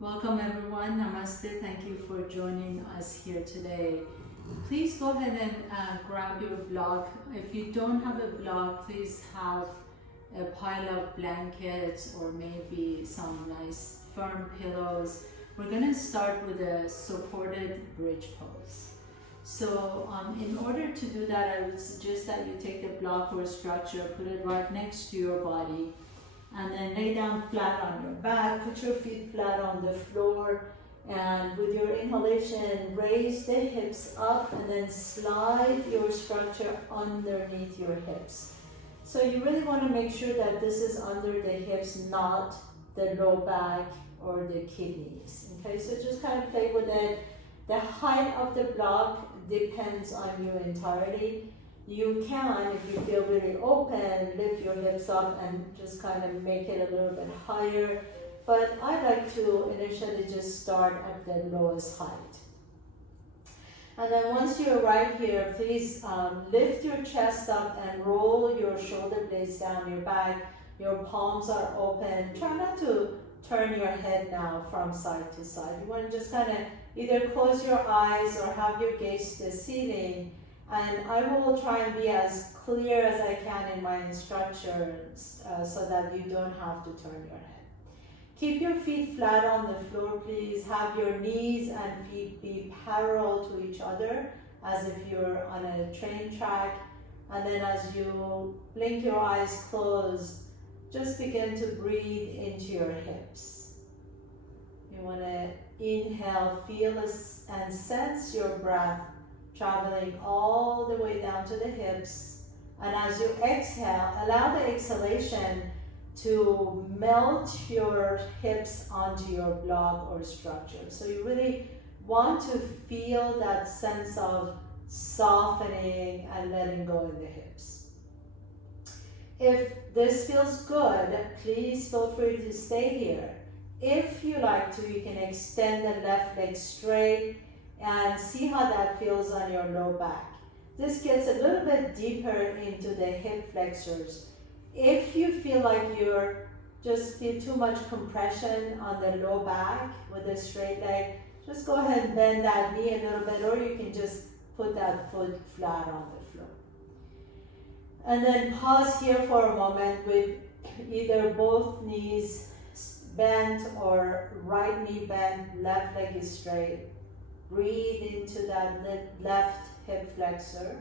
Welcome everyone, Namaste. Thank you for joining us here today. Please go ahead and grab your block. If you don't have a block, please have a pile of blankets or maybe some nice firm pillows. We're going to start with a supported bridge pose. So in order to do that, I would suggest that you take the block or structure, put it right next to your body, and then lay down flat on your back. Put your feet flat on the floor, and with your inhalation, raise the hips up and then slide your structure underneath your hips. So you really want to make sure that this is under the hips, not the low back or the kidneys. Okay, so just kind of play with it. The height of the block depends on you entirely. You can, if you feel really open, lift your hips up and just kind of make it a little bit higher. But I like to initially just start at the lowest height. And then once you arrive here, please lift your chest up and roll your shoulder blades down your back. Your palms are open. Try not to turn your head now from side to side. You want to just kind of either close your eyes or have your gaze to the ceiling. And I will try and be as clear as I can in my instructions so that you don't have to turn your head. Keep your feet flat on the floor, please. Have your knees and feet be parallel to each other as if you're on a train track. And then as you blink your eyes closed, just begin to breathe into your hips. You want to inhale, feel and sense your breath traveling all the way down to the hips. And as you exhale, allow the exhalation to melt your hips onto your block or structure. So you really want to feel that sense of softening and letting go in the hips. If this feels good, please feel free to stay here. If you like to, you can extend the left leg straight and see how that feels on your low back. This gets a little bit deeper into the hip flexors. If you feel like you're just feel too much compression on the low back with a straight leg, just go ahead and bend that knee a little bit, or you can just put that foot flat on the floor. And then pause here for a moment with either both knees bent or right knee bent, left leg is straight. Breathe into that left hip flexor.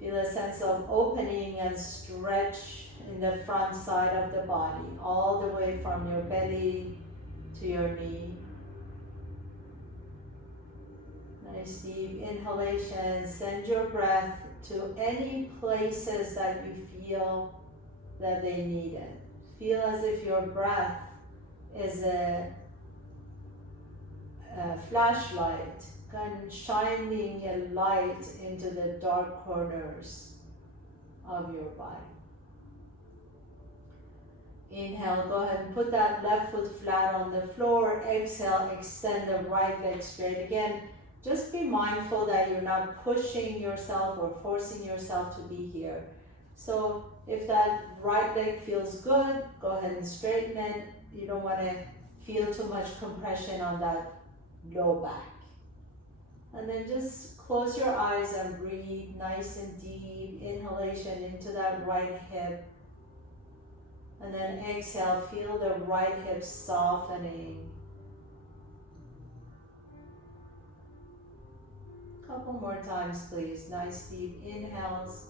Feel a sense of opening and stretch in the front side of the body, all the way from your belly to your knee. Nice deep inhalation. Send your breath to any places that you feel that they need it. Feel as if your breath is a flashlight, kind of shining a light into the dark corners of your body. Inhale, go ahead and put that left foot flat on the floor. Exhale, extend the right leg straight. Again, just be mindful that you're not pushing yourself or forcing yourself to be here. So if that right leg feels good, go ahead and straighten it. You don't want to feel too much compression on that low back. And then just close your eyes and breathe nice and deep. Inhalation into that right hip. And then exhale, feel the right hip softening. Couple more times, please. Nice deep inhales.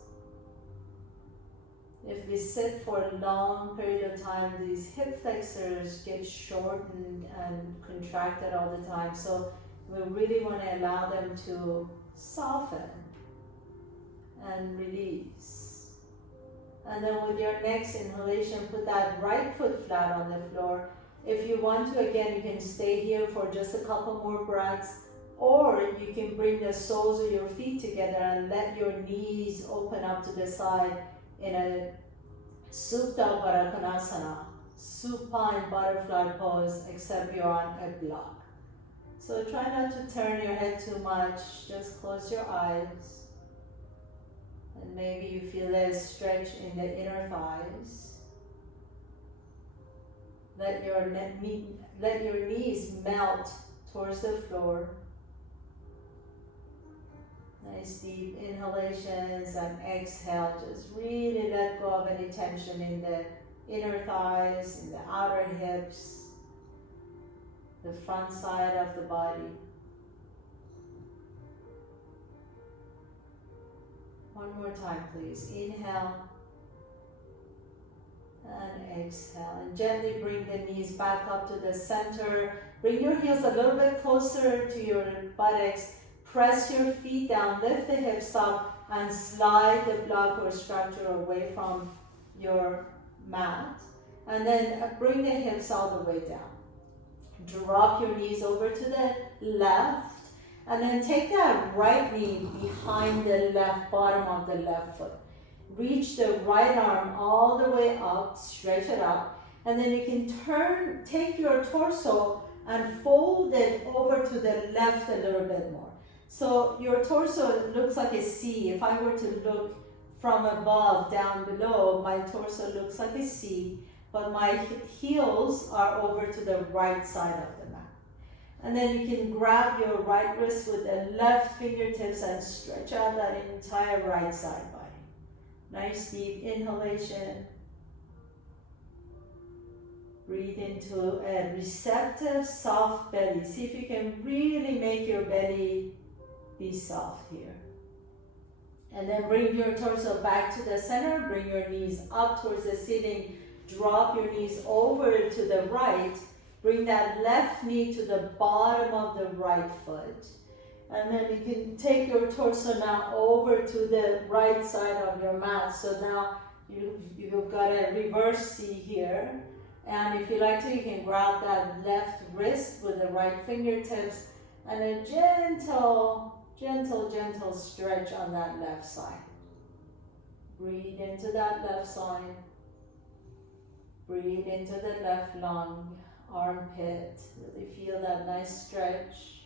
If we sit for a long period of time, these hip flexors get shortened and contracted all the time. So we really want to allow them to soften and release. And then with your next inhalation, put that right foot flat on the floor. If you want to, again, you can stay here for just a couple more breaths, or you can bring the soles of your feet together and let your knees open up to the side in a Supta Baddha Konasana, supine butterfly pose, except you're on a block. So try not to turn your head too much, just close your eyes. And maybe you feel a stretch in the inner thighs. Let your knees melt towards the floor. Nice deep inhalations and exhale. Just really let go of any tension in the inner thighs, in the outer hips, the front side of the body. One more time, please. Inhale and exhale. And gently bring the knees back up to the center. Bring your heels a little bit closer to your buttocks. Press your feet down, lift the hips up, and slide the block or structure away from your mat. And then bring the hips all the way down. Drop your knees over to the left. And then take that right knee behind the left bottom of the left foot. Reach the right arm all the way up, stretch it up. And then you can take your torso and fold it over to the left a little bit more. So your torso looks like a C. If I were to look from above down below, my torso looks like a C, but my heels are over to the right side of the mat. And then you can grab your right wrist with the left fingertips and stretch out that entire right side body. Nice deep inhalation. Breathe into a receptive, soft belly. See if you can really make your belly be soft here. And then bring your torso back to the center. Bring your knees up towards the ceiling. Drop your knees over to the right. Bring that left knee to the bottom of the right foot. And then you can take your torso now over to the right side of your mat. So now you've got a reverse C here. And if you like to, you can grab that left wrist with the right fingertips and a gentle stretch on that left side. Breathe into that left side. Breathe into the left lung, armpit. Really feel that nice stretch.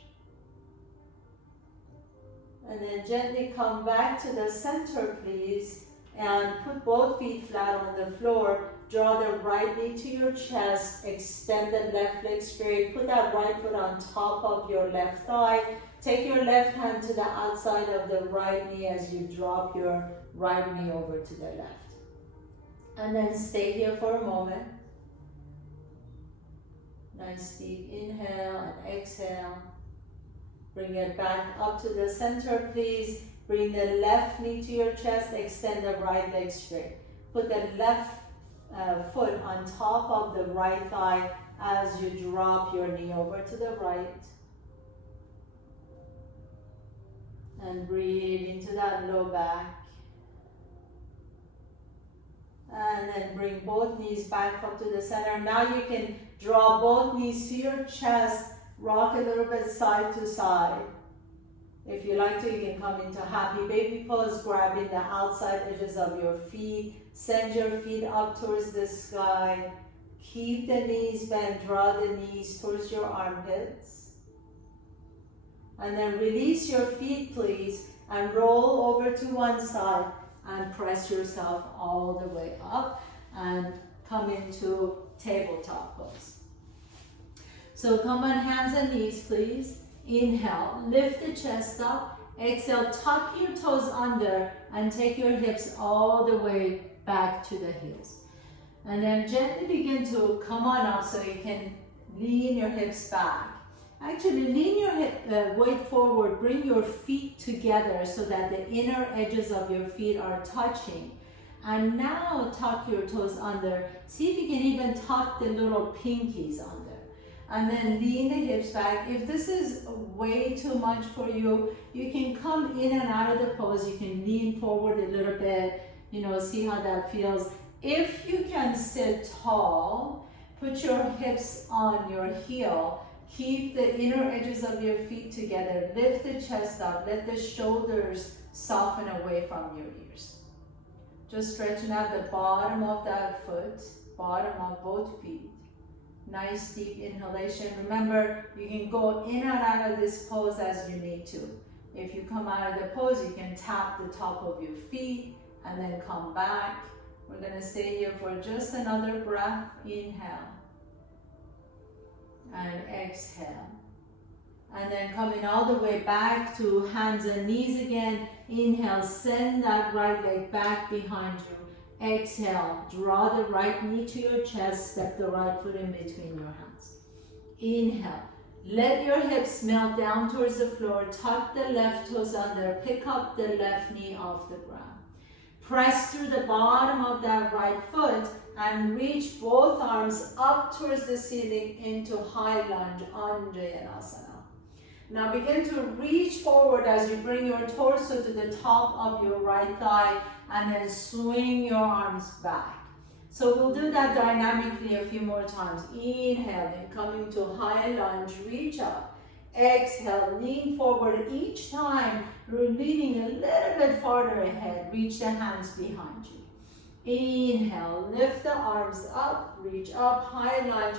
And then gently come back to the center, please, and put both feet flat on the floor. Draw the right knee to your chest. Extend the left leg straight. Put that right foot on top of your left thigh. Take your left hand to the outside of the right knee as you drop your right knee over to the left. And then stay here for a moment. Nice deep inhale and exhale. Bring it back up to the center, please. Bring the left knee to your chest. Extend the right leg straight. Put the left foot on top of the right thigh as you drop your knee over to the right. And breathe into that low back. And then bring both knees back up to the center. Now you can draw both knees to your chest. Rock a little bit side to side. If you like to, you can come into happy baby pose, grabbing the outside edges of your feet. Send your feet up towards the sky. Keep the knees bent. Draw the knees towards your armpits. And then release your feet, please, and roll over to one side and press yourself all the way up and come into tabletop pose. So come on hands and knees, please. Inhale, lift the chest up. Exhale, tuck your toes under and take your hips all the way back to the heels. And then gently begin to come on up so you can lean your hips back. Actually, lean your weight forward, bring your feet together so that the inner edges of your feet are touching. And now tuck your toes under. See if you can even tuck the little pinkies under. And then lean the hips back. If this is way too much for you, you can come in and out of the pose. You can lean forward a little bit, see how that feels. If you can sit tall, put your hips on your heel. Keep the inner edges of your feet together. Lift the chest up. Let the shoulders soften away from your ears. Just stretching out the bottom of that foot, bottom of both feet. Nice deep inhalation. Remember, you can go in and out of this pose as you need to. If you come out of the pose, you can tap the top of your feet and then come back. We're going to stay here for just another breath. Inhale. exhale. And then coming all the way back to hands and knees again. Inhale, send that right leg back behind you. Exhale, draw the right knee to your chest, step the right foot in between your hands. Inhale, let your hips melt down towards the floor, tuck the left toes under, pick up the left knee off the ground. Press through the bottom of that right foot and reach both arms up towards the ceiling into high lunge, Anjayanasana. Now begin to reach forward as you bring your torso to the top of your right thigh and then swing your arms back. So we'll do that dynamically a few more times. Inhaling, coming to high lunge, reach up. Exhale, lean forward each time. You're leaning a little bit farther ahead. Reach the hands behind you. Inhale, lift the arms up, reach up, high lunge.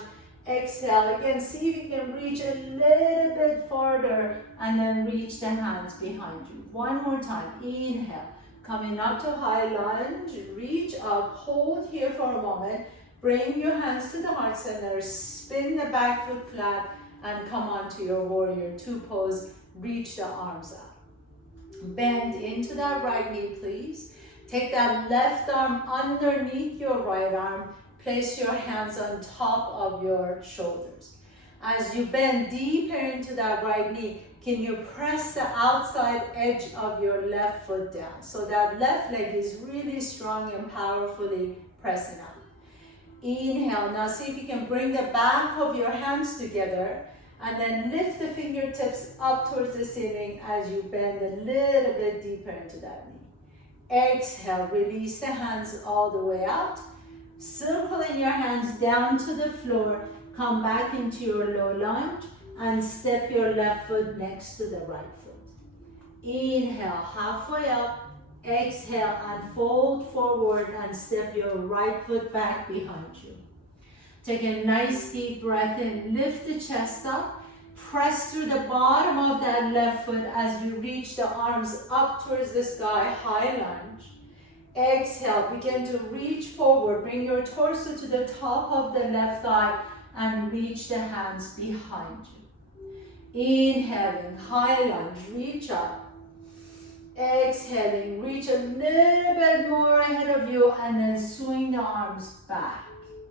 Exhale, again, see if you can reach a little bit farther and then reach the hands behind you. One more time, inhale, coming up to high lunge, reach up, hold here for a moment, bring your hands to the heart center, spin the back foot flat and come onto your warrior two pose, reach the arms up. Bend into that right knee, please. Take that left arm underneath your right arm. Place your hands on top of your shoulders. As you bend deeper into that right knee, can you press the outside edge of your left foot down? So that left leg is really strong and powerfully pressing out. Inhale, now see if you can bring the back of your hands together and then lift the fingertips up towards the ceiling as you bend a little bit deeper into that knee. Exhale, release the hands all the way out. Circling your hands down to the floor, come back into your low lunge and step your left foot next to the right foot. Inhale, halfway up, exhale and fold forward and step your right foot back behind you. Take a nice deep breath in, lift the chest up, press through the bottom of that left foot as you reach the arms up towards the sky, high lunge. Exhale, begin to reach forward, bring your torso to the top of the left thigh and reach the hands behind you. Inhaling, high lunge, reach up. Exhaling, reach a little bit more ahead of you and then swing the arms back.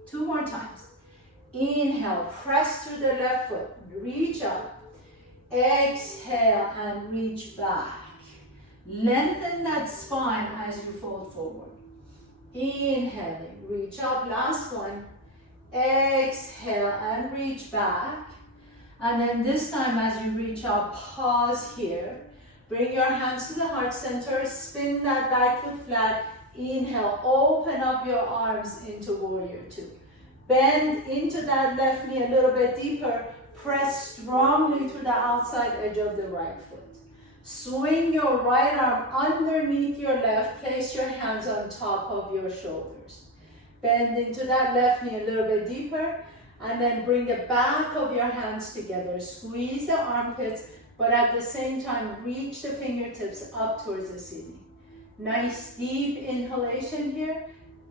Two more times. Inhale, press through the left foot, reach up. Exhale and reach back. Lengthen that spine as you fold forward. Inhaling, reach up, last one. Exhale and reach back. And then this time as you reach up, pause here. Bring your hands to the heart center, spin that back foot flat. Inhale, open up your arms into warrior two. Bend into that left knee a little bit deeper. Press strongly to the outside edge of the right foot. Swing your right arm underneath your left. Place your hands on top of your shoulders. Bend into that left knee a little bit deeper. And then bring the back of your hands together. Squeeze the armpits, but at the same time, reach the fingertips up towards the ceiling. Nice deep inhalation here.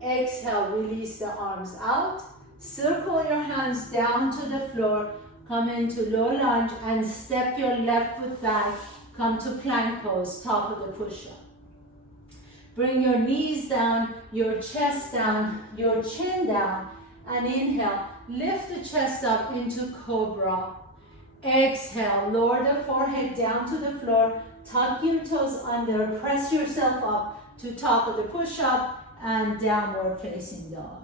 Exhale, release the arms out. Circle your hands down to the floor. Come into low lunge and step your left foot back. Come to plank pose, top of the push-up. Bring your knees down, your chest down, your chin down, and inhale. Lift the chest up into cobra. Exhale, lower the forehead down to the floor. Tuck your toes under, press yourself up to top of the push-up and downward facing dog.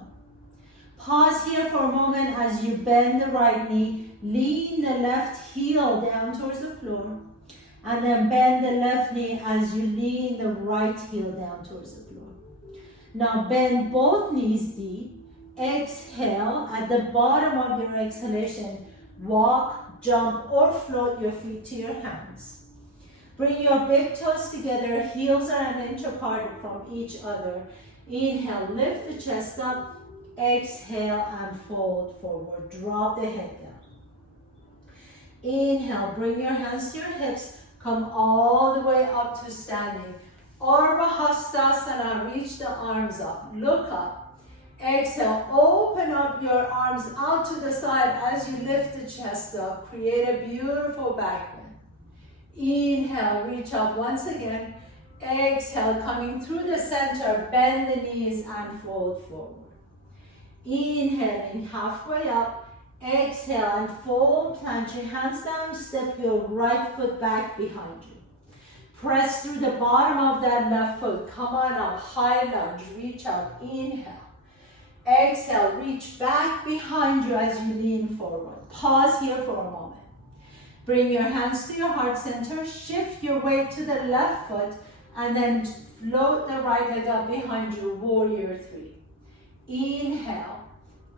Pause here for a moment as you bend the right knee. Lean the left heel down towards the floor. And then bend the left knee as you lean the right heel down towards the floor. Now bend both knees deep. Exhale. At the bottom of your exhalation, walk, jump, or float your feet to your hands. Bring your big toes together. Heels are an inch apart from each other. Inhale, lift the chest up. Exhale and fold forward. Drop the head down. Inhale, bring your hands to your hips. Come all the way up to standing. Ardha Hastasana, reach the arms up. Look up. Exhale, open up your arms out to the side as you lift the chest up. Create a beautiful back bend. Inhale, reach up once again. Exhale, coming through the center, bend the knees and fold forward. Inhaling, halfway up. Exhale and fold, plant your hands down, step your right foot back behind you. Press through the bottom of that left foot. Come on up, high lunge, reach up, inhale. Exhale, reach back behind you as you lean forward. Pause here for a moment. Bring your hands to your heart center, shift your weight to the left foot, and then float the right leg up behind you, warrior three. Inhale.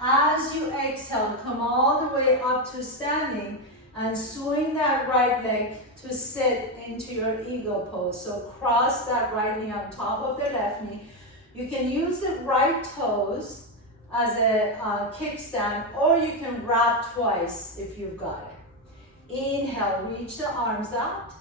As you exhale, come all the way up to standing and swing that right leg to sit into your eagle pose. So cross that right knee on top of the left knee. You can use the right toes as a kickstand, or you can wrap twice if you've got it. Inhale, reach the arms out.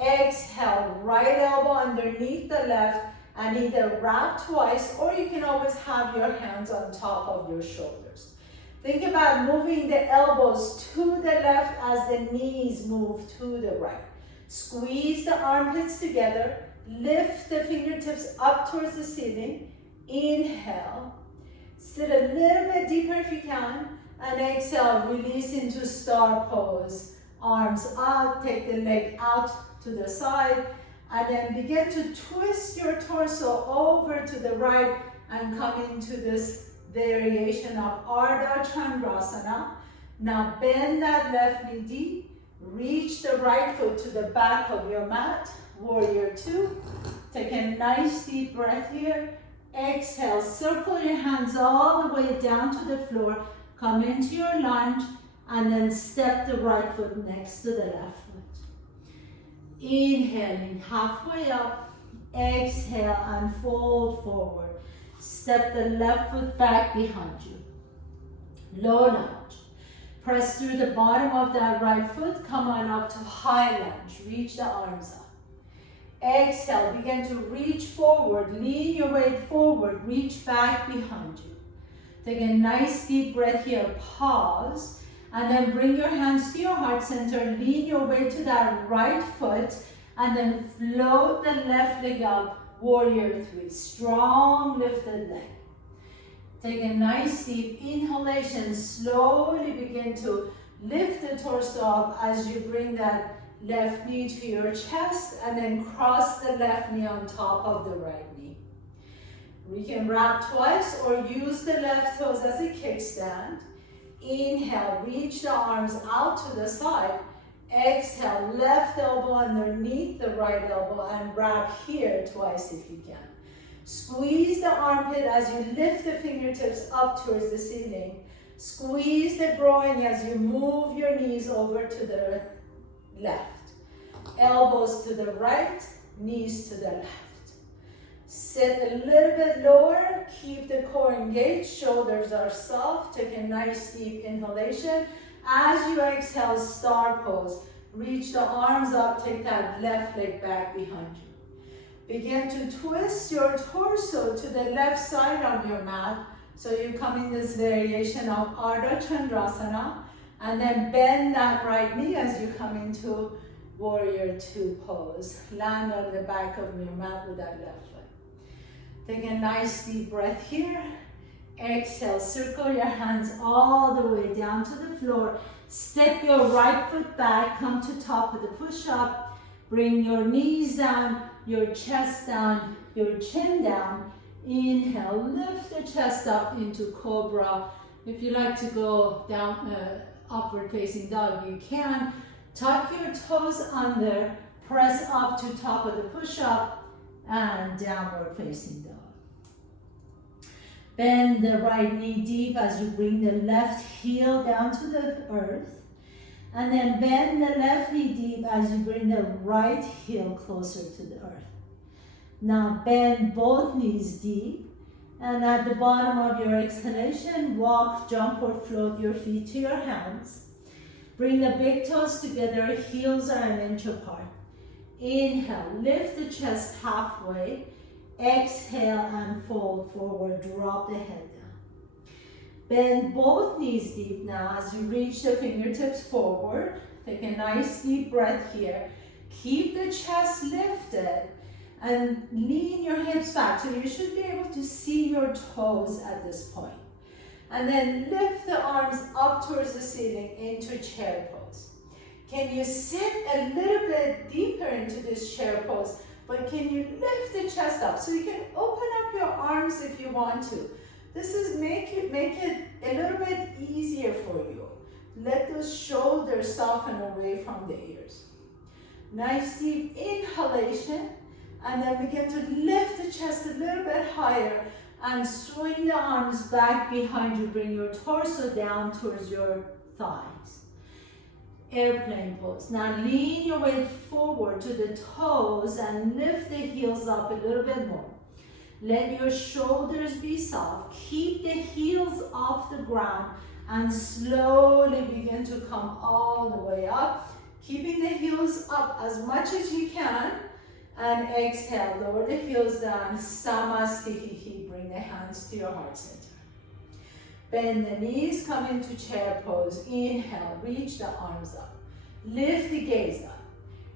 Exhale, right elbow underneath the left, and either wrap twice, or you can always have your hands on top of your shoulders. Think about moving the elbows to the left as the knees move to the right. Squeeze the armpits together, lift the fingertips up towards the ceiling. Inhale, sit a little bit deeper if you can, and exhale, release into star pose. Arms out, take the leg out to the side, and then begin to twist your torso over to the right and come into this variation of Ardha Chandrasana. Now bend that left knee deep, reach the right foot to the back of your mat, warrior two. Take a nice deep breath here. Exhale, circle your hands all the way down to the floor, come into your lunge, and then step the right foot next to the left foot. Inhaling, halfway up, exhale and fold forward. Step the left foot back behind you. Low lunge. Press through the bottom of that right foot, come on up to high lunge. Reach the arms up. Exhale, begin to reach forward, lean your weight forward, reach back behind you. Take a nice deep breath here, pause, and then bring your hands to your heart center, lean your weight to that right foot, and then float the left leg up, warrior three, strong lifted leg. Take a nice deep inhalation, slowly begin to lift the torso up as you bring that left knee to your chest, and then cross the left knee on top of the right knee. We can wrap twice or use the left toes as a kickstand. Inhale, reach the arms out to the side. Exhale, left elbow underneath the right elbow and wrap here twice if you can. Squeeze the armpit as you lift the fingertips up towards the ceiling. Squeeze the groin as you move your knees over to the left. Elbows to the right, knees to the left. Sit a little bit lower, keep the core engaged, shoulders are soft. Take a nice deep inhalation. As you exhale, star pose. Reach the arms up, take that left leg back behind you. Begin to twist your torso to the left side of your mat. So you come in this variation of Ardha Chandrasana, and then bend that right knee as you come into warrior two pose. Land on the back of your mat with that left foot. Take a nice deep breath here. Exhale, circle your hands all the way down to the floor. Step your right foot back, come to top of the push-up. Bring your knees down, your chest down, your chin down. Inhale, lift the chest up into cobra. If you like to go down, upward facing dog, you can. Tuck your toes under, press up to top of the push-up, and downward facing dog. Bend the right knee deep as you bring the left heel down to the earth. And then bend the left knee deep as you bring the right heel closer to the earth. Now bend both knees deep. And at the bottom of your exhalation, walk, jump, or float your feet to your hands. Bring the big toes together, heels are an inch apart. Inhale, lift the chest halfway. Exhale and fold forward, drop the head down. Bend both knees deep now as you reach the fingertips forward. Take a nice deep breath here. Keep the chest lifted and lean your hips back. So you should be able to see your toes at this point. And then lift the arms up towards the ceiling into chair pose. Can you sit a little bit deeper into this chair pose, but can you lift the chest up? So you can open up your arms if you want to. This is make it a little bit easier for you. Let those shoulders soften away from the ears. Nice deep inhalation, and then begin to lift the chest a little bit higher and swing the arms back behind you. Bring your torso down towards your thighs. Airplane pose. Now lean your weight forward to the toes and lift the heels up a little bit more. Let your shoulders be soft. Keep the heels off the ground and slowly begin to come all the way up. Keeping the heels up as much as you can. And exhale, lower the heels down. Samasthiti. Bring the hands to your heart center. Bend the knees, come into chair pose. Inhale, reach the arms up. Lift the gaze up.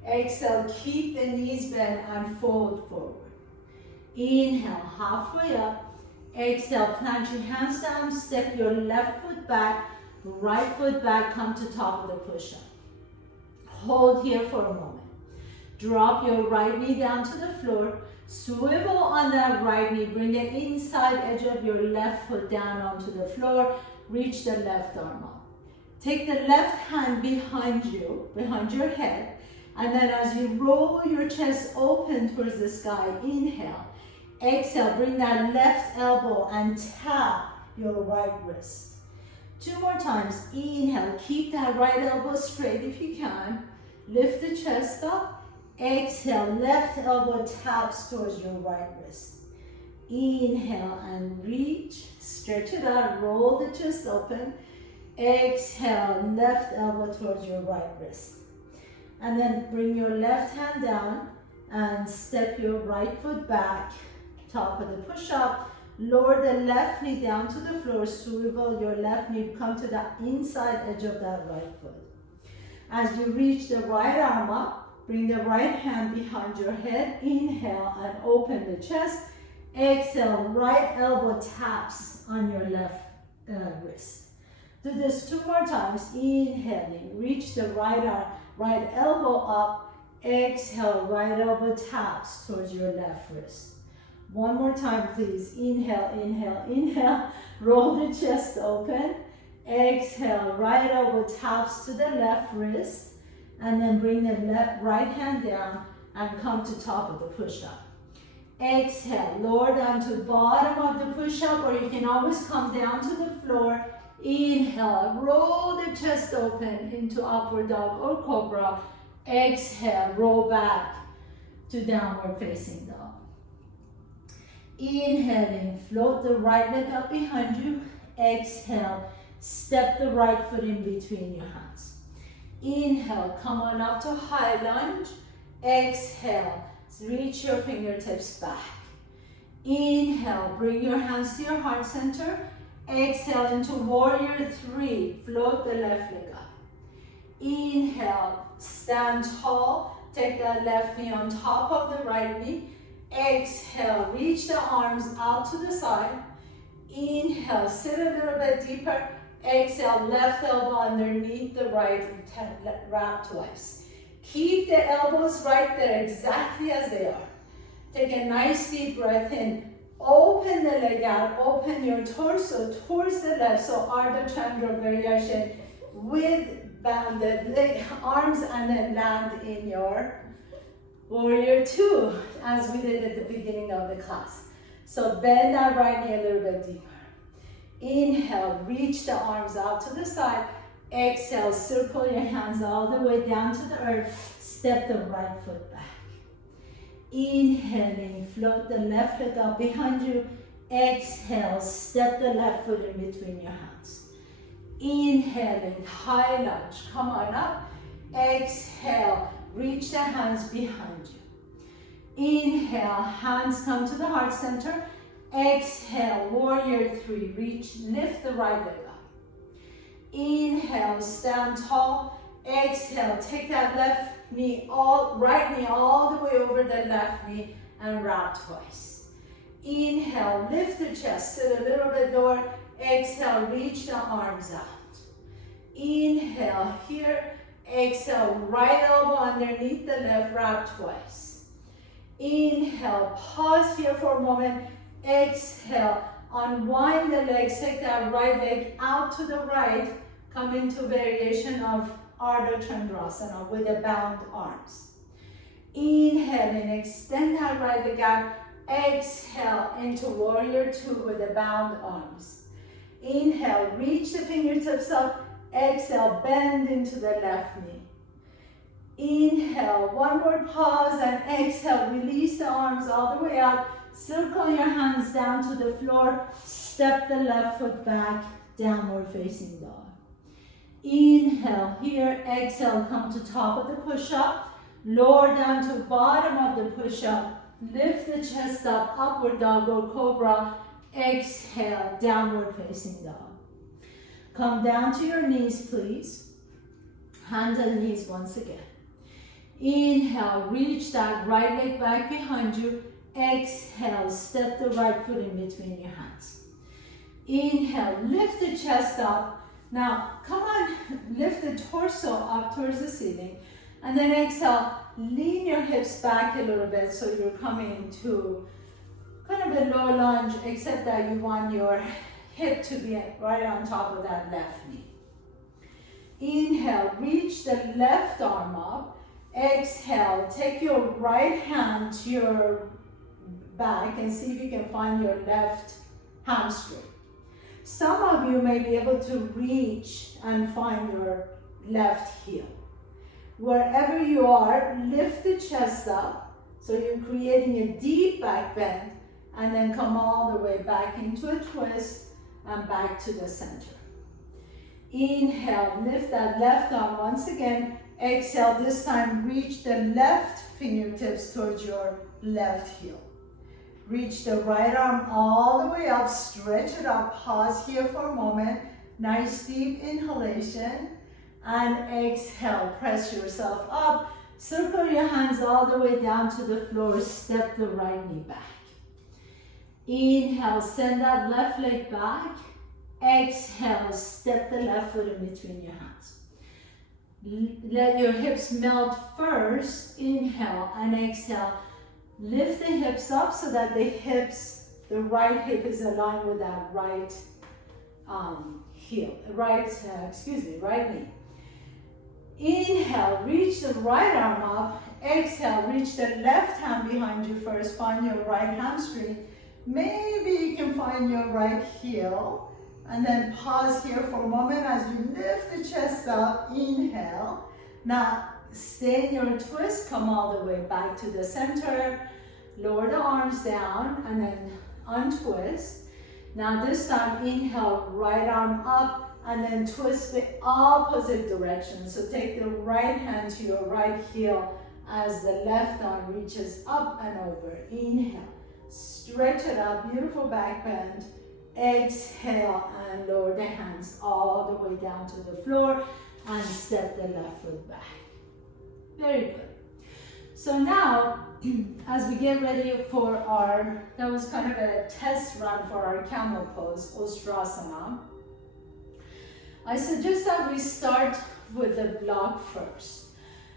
Exhale, keep the knees bent and fold forward. Inhale, halfway up. Exhale, plant your hands down, step your left foot back, right foot back, come to top of the push-up. Hold here for a moment. Drop your right knee down to the floor. Swivel on that right knee. Bring the inside edge of your left foot down onto the floor. Reach the left arm up. Take the left hand behind you, behind your head. And then as you roll your chest open towards the sky, inhale. Exhale, bring that left elbow and tap your right wrist. 2 more times. Inhale, keep that right elbow straight if you can. Lift the chest up. Exhale, left elbow taps towards your right wrist. Inhale and reach, stretch it out, roll the chest open. Exhale, left elbow towards your right wrist. And then bring your left hand down and step your right foot back, top of the push-up. Lower the left knee down to the floor, swivel your left knee, come to the inside edge of that right foot. As you reach the right arm up, bring the right hand behind your head. Inhale and open the chest. Exhale, right elbow taps on your left wrist. Do this 2 more times. Inhaling, reach the right arm, right elbow up. Exhale, right elbow taps towards your left wrist. 1 more time, please. Inhale, inhale, inhale. Roll the chest open. Exhale, right elbow taps to the left wrist. And then bring the right hand down and come to top of the push-up. Exhale, lower down to bottom of the push-up, or you can always come down to the floor. Inhale, roll the chest open into upward dog or cobra. Exhale, roll back to downward facing dog. Inhaling, float the right leg up behind you. Exhale, step the right foot in between your hands. Inhale, come on up to high lunge. Exhale, reach your fingertips back. Inhale, bring your hands to your heart center. Exhale into warrior 3. Float the left leg up. Inhale, stand tall. Take that left knee on top of the right knee. Exhale, reach the arms out to the side. Inhale, sit a little bit deeper. Exhale, left elbow underneath the right, wrap twice. Keep the elbows right there exactly as they are. Take a nice deep breath in. Open the leg out, open your torso towards the left. So Ardha Chandra variation with the leg, arms, and then land in your warrior 2 as we did at the beginning of the class. So bend that right knee a little bit deeper. Inhale, reach the arms out to the side. Exhale, circle your hands all the way down to the earth. Step the right foot back. Inhaling, float the left leg up behind you. Exhale, step the left foot in between your hands. Inhaling, high lunge, come on up. Exhale, reach the hands behind you. Inhale, hands come to the heart center. Exhale, warrior three. Reach, lift the right leg up. Inhale, stand tall. Exhale, take that left knee, right knee all the way over the left knee and wrap twice. Inhale, lift the chest, sit a little bit lower. Exhale, reach the arms out. Inhale here. Exhale, right elbow underneath the left, wrap twice. Inhale, pause here for a moment. Exhale, unwind the legs, take that right leg out to the right, come into variation of Ardha Chandrasana with the bound arms. Inhale and extend that right leg out. Exhale into warrior two with the bound arms. Inhale, reach the fingertips up. Exhale, bend into the left knee. Inhale, one more pause and exhale, release the arms all the way up. Circle your hands down to the floor. Step the left foot back, downward facing dog. Inhale here, exhale, come to top of the push-up. Lower down to bottom of the push-up. Lift the chest up, upward dog or cobra. Exhale, downward facing dog. Come down to your knees, please. Hands and knees once again. Inhale, reach that right leg back behind you. Exhale, step the right foot in between your hands. Inhale, lift the chest up. Now, come on, lift the torso up towards the ceiling. And then exhale, lean your hips back a little bit so you're coming to kind of a low lunge, except that you want your hip to be right on top of that left knee. Inhale, reach the left arm up. Exhale, take your right hand to your back and see if you can find your left hamstring. Some of you may be able to reach and find your left heel. Wherever you are, lift the chest up so you're creating a deep back bend, and then come all the way back into a twist and back to the center. Inhale, lift that left arm once again. Exhale, this time reach the left fingertips towards your left heel. Reach the right arm all the way up, stretch it up, pause here for a moment. Nice deep inhalation. And exhale, press yourself up. Circle your hands all the way down to the floor, step the right knee back. Inhale, send that left leg back. Exhale, step the left foot in between your hands. Let your hips melt first. Inhale and exhale. Lift the hips up so that the right hip is aligned with that right right knee. Inhale, reach the right arm up. Exhale, reach the left hand behind you first. Find your right hamstring. Maybe you can find your right heel. And then pause here for a moment as you lift the chest up. Inhale. Now, stay in your twist. Come all the way back to the center. Lower the arms down and then untwist. Now this time, inhale, right arm up and then twist the opposite direction. So take the right hand to your right heel as the left arm reaches up and over. Inhale, stretch it out, beautiful back bend. Exhale and lower the hands all the way down to the floor and step the left foot back. Very good. So now, as we get ready for that was kind of a test run for our camel pose, Ustrasana. I suggest that we start with the block first.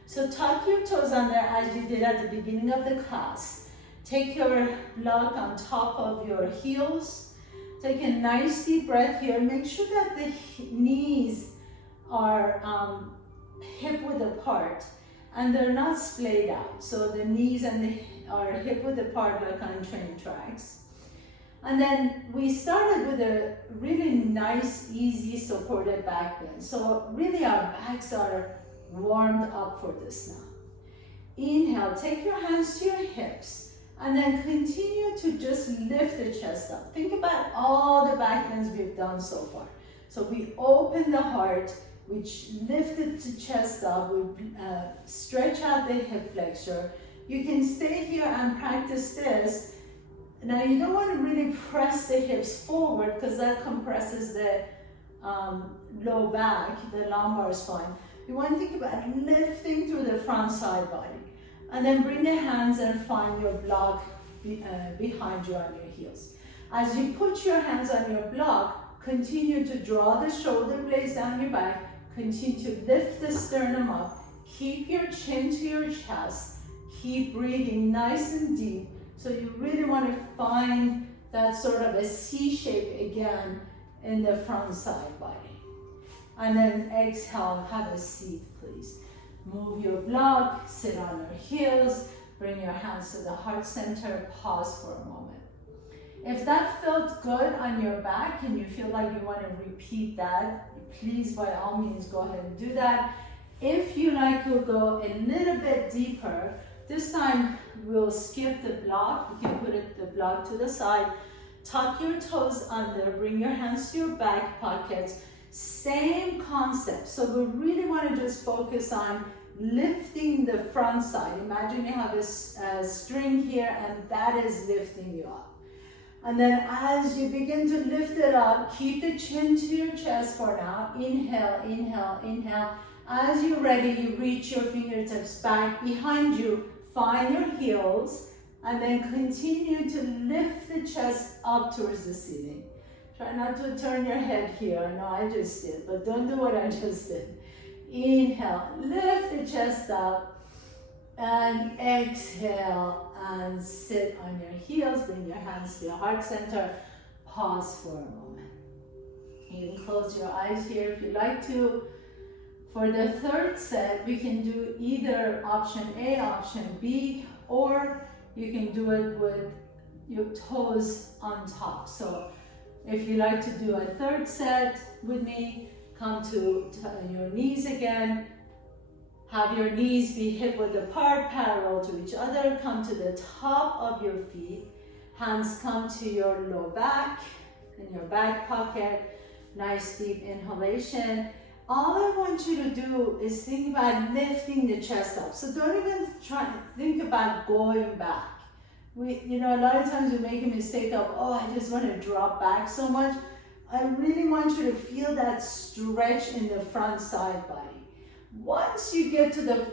So tuck your toes under as you did at the beginning of the class. Take your block on top of your heels. Take a nice deep breath here. Make sure that the knees are hip width apart and they're not splayed out. So the knees are hip width apart like on train tracks. And then we started with a really nice, easy supported back bend. So really our backs are warmed up for this now. Inhale, take your hands to your hips and then continue to just lift the chest up. Think about all the back bends we've done so far. So we open the heart, we lifted the chest up, we stretch out the hip flexor. You can stay here and practice this Now you don't want to really press the hips forward because that compresses the low back, the lumbar spine. You want to think about lifting through the front side body. And then bring the hands and find your block behind you on your heels. As you put your hands on your block, continue to draw the shoulder blades down your back. Continue to lift the sternum up. Keep your chin to your chest. Keep breathing nice and deep. So you really want to find that sort of a C shape again in the front side body. And then exhale, have a seat, please. Move your block, sit on your heels, bring your hands to the heart center, pause for a moment. If that felt good on your back and you feel like you want to repeat that, please by all means go ahead and do that. If you like, you'll go a little bit deeper. This time we'll skip the block. You can put the block to the side. Tuck your toes under, bring your hands to your back pockets. Same concept. So we really want to just focus on lifting the front side. Imagine you have a string here and that is lifting you up. And then as you begin to lift it up, keep the chin to your chest for now. Inhale, inhale, inhale. As you're ready, you reach your fingertips back behind you. Find your heels and then continue to lift the chest up towards the ceiling. Try not to turn your head here. I know I just did, but don't do what I just did. Inhale, lift the chest up, and exhale, and sit on your heels. Bring your hands to your heart center. Pause for a moment. You can close your eyes here if you like to. For the third set, we can do either option A, option B, or you can do it with your toes on top. So if you like to do a third set with me, come to your knees again. Have your knees be hip width apart, parallel to each other. Come to the top of your feet. Hands come to your low back, in your back pocket. Nice deep inhalation. All I want you to do is think about lifting the chest up. So don't even try to think about going back. A lot of times we make a mistake of, oh, I just want to drop back so much. I really want you to feel that stretch in the front side body. Once you get to the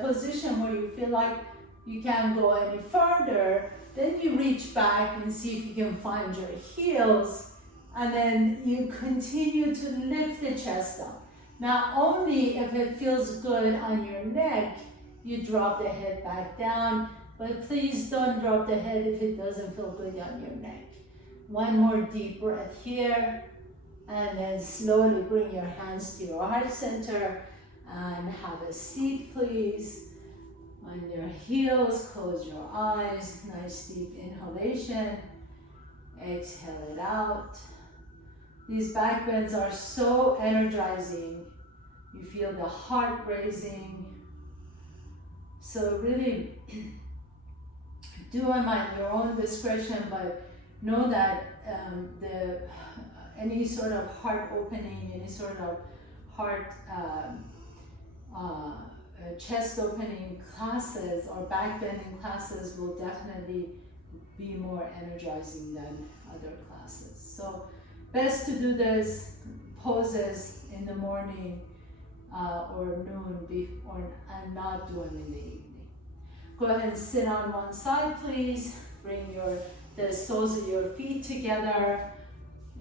position where you feel like you can't go any further, then you reach back and see if you can find your heels, and then you continue to lift the chest up. Now, only if it feels good on your neck, you drop the head back down, but please don't drop the head if it doesn't feel good on your neck. One more deep breath here, and then slowly bring your hands to your heart center and have a seat, please. On your heels, close your eyes, nice deep inhalation. Exhale it out. These back bends are so energizing. You feel the heart raising. So really do them at your own discretion, but know that any sort of heart opening, any sort of heart chest opening classes or back bending classes will definitely be more energizing than other classes. So best to do this poses in the morning or noon and not do them in the evening. Go ahead and sit on one side, please. Bring the soles of your feet together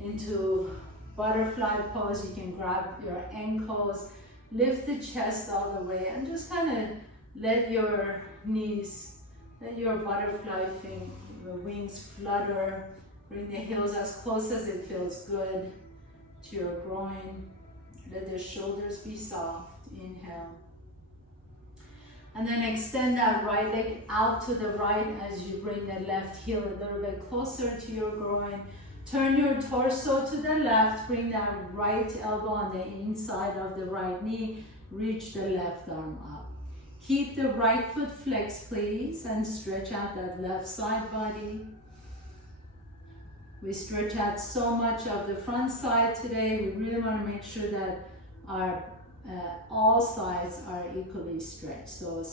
into butterfly pose. You can grab your ankles, lift the chest all the way, and just kind of let your knees, let your butterfly wings flutter. Bring the heels as close as it feels good to your groin. Let the shoulders be soft. Inhale. And then extend that right leg out to the right as you bring the left heel a little bit closer to your groin. Turn your torso to the left. Bring that right elbow on the inside of the right knee. Reach the left arm up. Keep the right foot flexed, please, and stretch out that left side body. We stretch out so much of the front side today. We really want to make sure that our all sides are equally stretched. So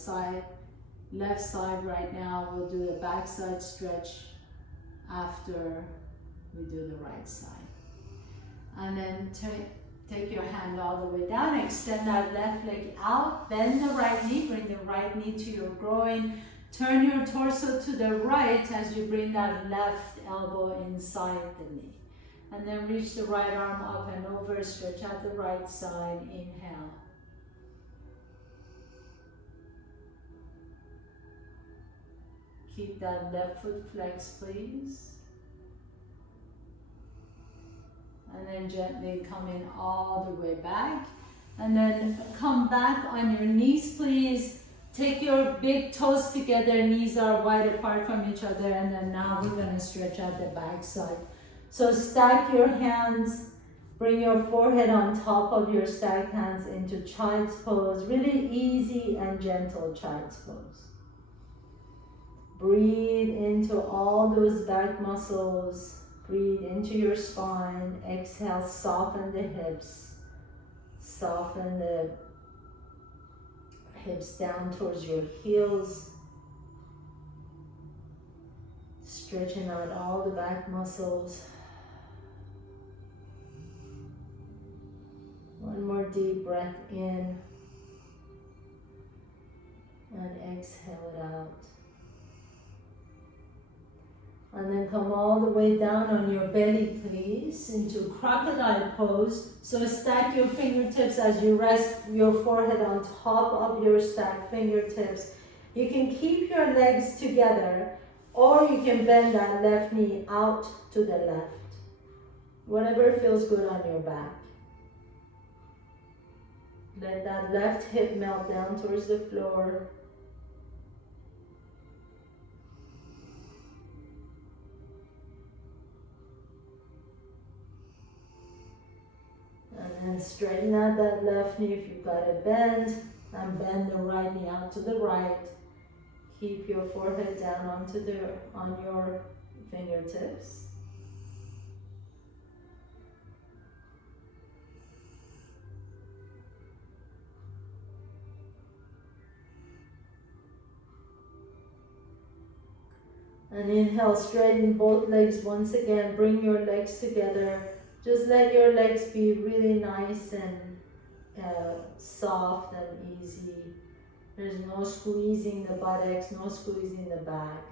left side right now, we'll do a back side stretch. after we do the right side. And then take your hand all the way down, extend that left leg out, bend the right knee, bring the right knee to your groin, turn your torso to the right as you bring that left elbow inside the knee. And then reach the right arm up and over, stretch out the right side, inhale. Keep that left foot flexed, please. And then gently come in all the way back. And then come back on your knees, please. Take your big toes together, knees are wide apart from each other. And then now we're gonna stretch out the back side. So stack your hands, bring your forehead on top of your stacked hands into child's pose. Really easy and gentle child's pose. Breathe into all those back muscles. Breathe into your spine. Exhale, soften the hips. Soften the hips down towards your heels. Stretching out all the back muscles. One more deep breath in. And exhale it out. And then come all the way down on your belly, please, into crocodile pose. So stack your fingertips as you rest your forehead on top of your stacked fingertips. You can keep your legs together, or you can bend that left knee out to the left. Whatever feels good on your back. Let that left hip melt down towards the floor. And then straighten out that left knee if you've got a bend, and bend the right knee out to the right. Keep your forehead down on your fingertips. And inhale, straighten both legs once again. Bring your legs together. Just let your legs be really nice and soft and easy. There's no squeezing the buttocks, no squeezing the back.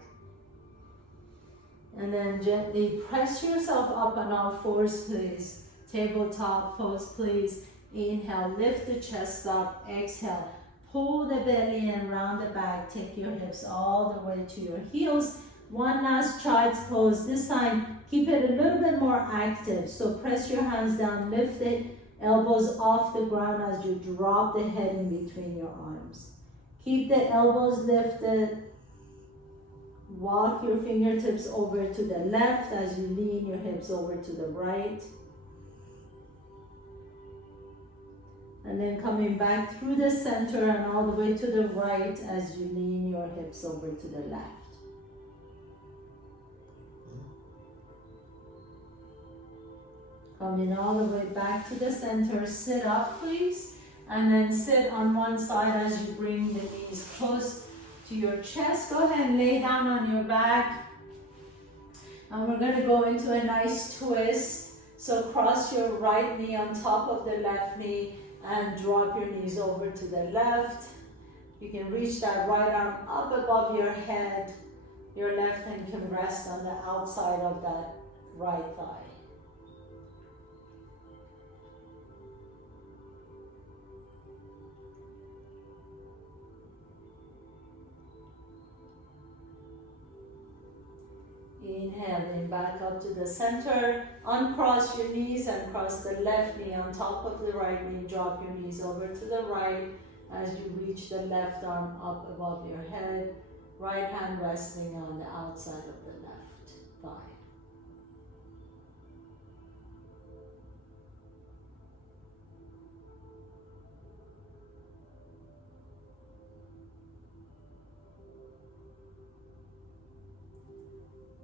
And then gently press yourself up on all fours, please. Tabletop pose, please. Inhale, lift the chest up. Exhale, pull the belly in, round the back. Take your hips all the way to your heels. One last child's pose. This time, keep it a little bit more active. So press your hands down, lift it, elbows off the ground as you drop the head in between your arms. Keep the elbows lifted. Walk your fingertips over to the left as you lean your hips over to the right. And then coming back through the center and all the way to the right as you lean your hips over to the left. Coming all the way back to the center, sit up please, and then sit on one side as you bring the knees close to your chest. Go ahead and lay down on your back. And we're going to go into a nice twist. So cross your right knee on top of the left knee and drop your knees over to the left. You can reach that right arm up above your head. Your left hand can rest on the outside of that right thigh. Inhaling back up to the center. Uncross your knees and cross the left knee on top of the right knee. Drop your knees over to the right as you reach the left arm up above your head. Right hand resting on the outside of the left thigh.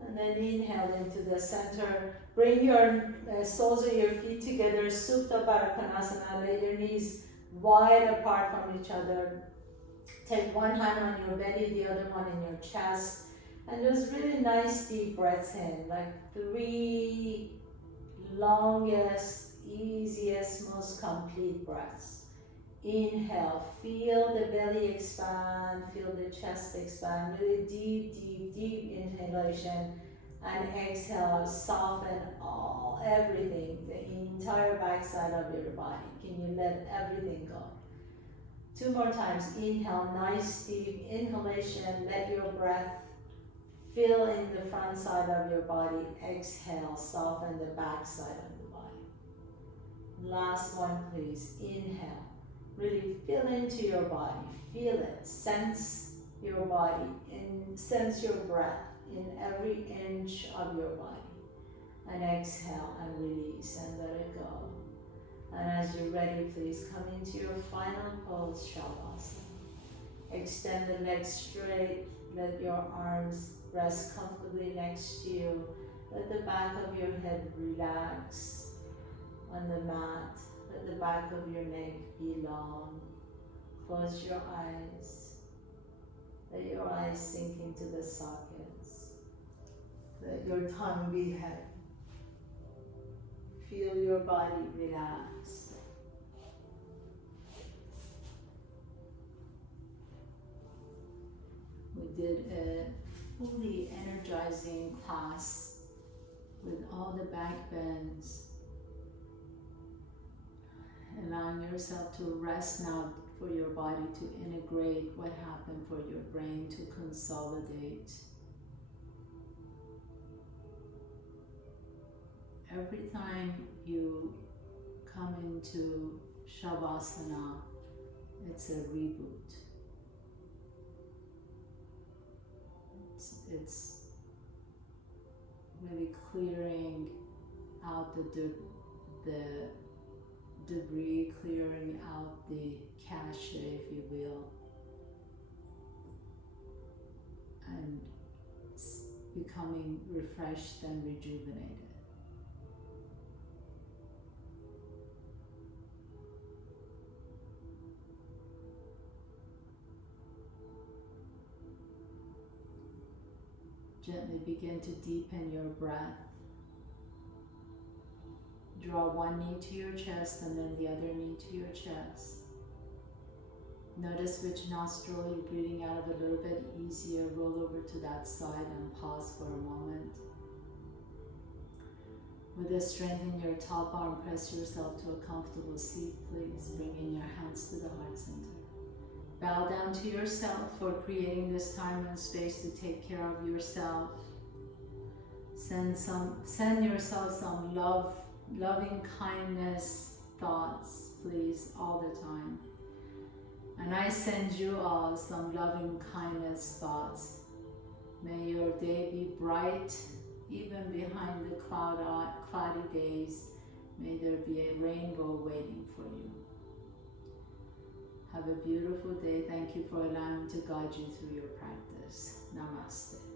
And then inhale into the center. Bring your soles of your feet together. Supta Baddha Konasana. Lay your knees wide apart from each other. Take one hand on your belly, the other one in your chest. And those really nice deep breaths in, like 3 longest, easiest, most complete breaths. Inhale, feel the belly expand, feel the chest expand, really deep, deep, deep inhalation. And exhale, soften everything, the entire backside of your body. Can you let everything go? 2 more times. Inhale, nice deep inhalation. Let your breath fill in the front side of your body. Exhale, soften the back side of the body. Last one, please. Inhale. Really fill into your body. Feel it. Sense your body. And sense your breath in every inch of your body. And exhale and release and let it go. And as you're ready, please come into your final pose, Shavasana. Extend the legs straight. Let your arms rest comfortably next to you. Let the back of your head relax on the mat. Let the back of your neck be long. Close your eyes. Let your eyes sink into the sockets. Let your tongue be heavy. Feel your body relax. We did a fully energizing class with all the back bends. Allowing yourself to rest now for your body to integrate what happened, for your brain to consolidate. Every time you come into Shavasana, it's a reboot. It's really clearing out the debris, clearing out the cache, if you will, and becoming refreshed and rejuvenated. Gently begin to deepen your breath. Draw one knee to your chest and then the other knee to your chest. Notice which nostril you're breathing out of a little bit easier. Roll over to that side and pause for a moment. With the strength in your top arm, press yourself to a comfortable seat, please. Bring in your hands to the heart center. Bow down to yourself for creating this time and space to take care of yourself. Send yourself some loving kindness thoughts, please, all the time. And I send you all some loving kindness thoughts. May your day be bright, even behind the cloudy days. May there be a rainbow waiting for you. Have a beautiful day. Thank you for allowing me to guide you through your practice. Namaste.